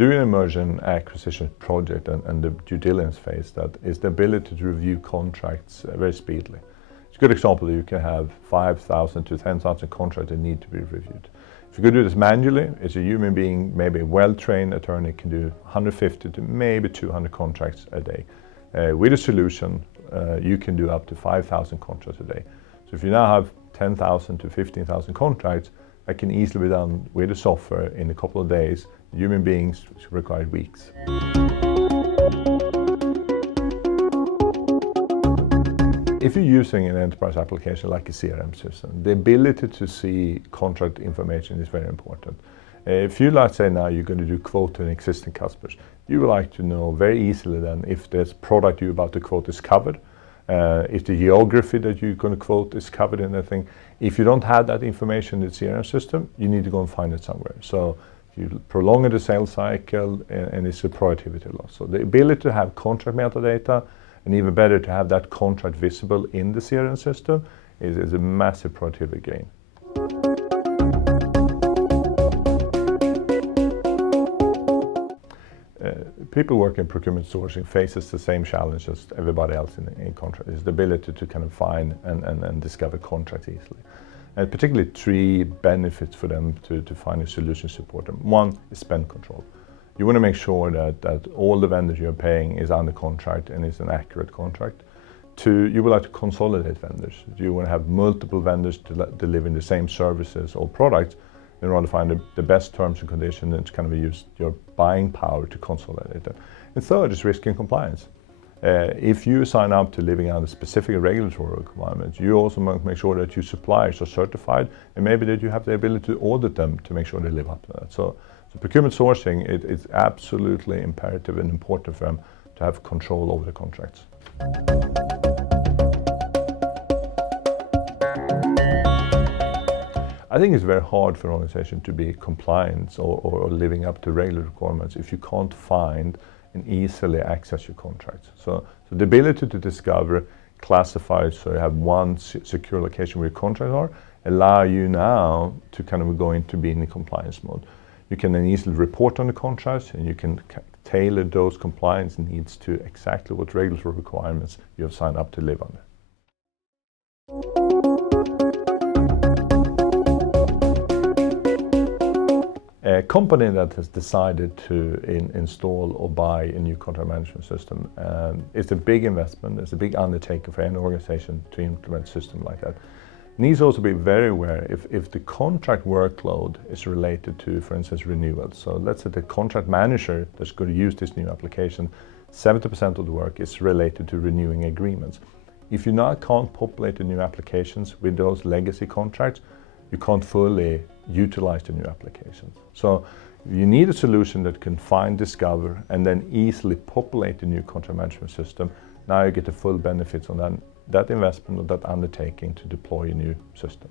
During a merger and acquisition project and the due diligence phase, that is the ability to review contracts very speedily. It's a good example that you can have 5,000 to 10,000 contracts that need to be reviewed. If you could do this manually, it's a human being, maybe a well-trained attorney can do 150 to maybe 200 contracts a day. With a solution, you can do up to 5,000 contracts a day. So if you now have 10,000 to 15,000 contracts, that can easily be done with the software in a couple of days. Human beings require weeks. If you're using an enterprise application like a CRM system, the ability to see contract information is very important. If you, like say now, you're going to do quote to an existing customers, you would like to know very easily then if this product you're about to quote is covered, if the geography that you're going to quote is covered in that thing. If you don't have that information in the CRM system, you need to go and find it somewhere. So you prolong the sales cycle and it's a productivity loss. So the ability to have contract metadata, and even better to have that contract visible in the CRM system, is a massive productivity gain. People working in procurement sourcing faces the same challenge as everybody else in contract, is the ability to kind of find and discover contracts easily. And particularly three benefits for them to find a solution support them. One is spend control. You want to make sure that all the vendors you're paying is under contract and is an accurate contract. Two, you would like to consolidate vendors. You want to have multiple vendors delivering the same services or products in order to find the best terms and conditions and to kind of use your buying power to consolidate them. And third is risk and compliance. If you sign up to living under specific regulatory requirements, you also must make sure that your suppliers are certified and maybe that you have the ability to audit them to make sure they live up to that. So procurement sourcing, it's absolutely imperative and important for them to have control over the contracts. I think it's very hard for an organization to be compliant or living up to regulatory requirements if you can't find and easily access your contracts. So the ability to discover, classify, so you have one secure location where your contracts are, allow you now to kind of go into being in compliance mode. You can then easily report on the contracts and you can tailor those compliance needs to exactly what regulatory requirements you have signed up to live under. A company that has decided to install or buy a new contract management system, it's a big investment, it's a big undertaking for any organization to implement a system like that. Needs also be very aware if the contract workload is related to, for instance, renewals. So let's say the contract manager that's going to use this new application, 70% of the work is related to renewing agreements. If you now can't populate the new applications with those legacy contracts, you can't fully utilize the new applications. So you need a solution that can find, discover, and then easily populate the new contract management system. Now you get the full benefits on that investment or that undertaking to deploy a new system.